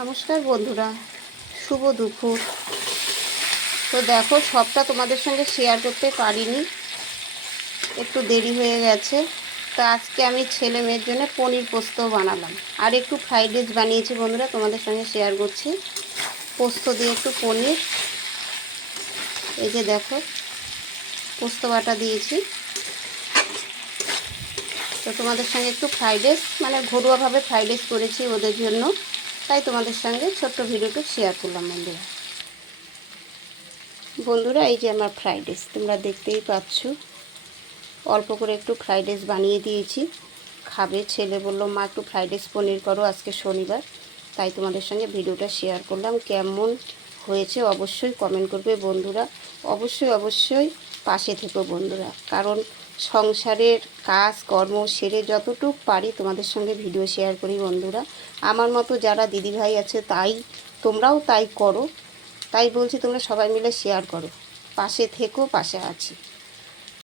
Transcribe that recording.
নমস্কার বন্ধুরা, শুভ দুপুর। তো দেখো, সবটা তোমাদের সঙ্গে শেয়ার করতে পারিনি, একটু দেরি হয়ে গেছে। তো আজকে আমি ছেলে মেয়ের জন্য পনির পোস্ত বানালাম, আর একটু ফ্রাইড রাইস বানিয়েছি বন্ধুরা, তোমাদের সঙ্গে শেয়ার করছি। পোস্ত দিয়ে একটু পনির, এই যে দেখো পোস্ত বাটা দিয়েছি। তো তোমাদের সঙ্গে একটু ফ্রাইড রাইস, মানে ঘরোয়াভাবে ফ্রাইড রাইস করেছি ওদের জন্য, তাই তোমাদের সঙ্গে ছোট্ট ভিডিওটা শেয়ার করলাম বন্ধুরা। এই যে আমার ফ্রাইড রাইস, তোমরা দেখতেই পাচ্ছ। অল্প করে একটু ফ্রাইড রাইস বানিয়ে দিয়েছি, খাবে। ছেলে বললো মা একটু ফ্রাইড রাইস পনির করো, আজকে শনিবার, তাই তোমাদের সঙ্গে ভিডিওটা শেয়ার করলাম। কেমন হয়েছে অবশ্যই কমেন্ট করবে বন্ধুরা। অবশ্যই পাশে থেকো বন্ধুরা, কারণ সংসারের কাজ কর্ম সেরে যতটুকু পারি তোমাদের সঙ্গে ভিডিও শেয়ার করি বন্ধুরা। আমার মতো যারা দিদিভাই আছে তোমরাও তাই করো, তাই বলছি তোমরা সবাই মিলে শেয়ার করো, পাশে থেকো, পাশে আছি।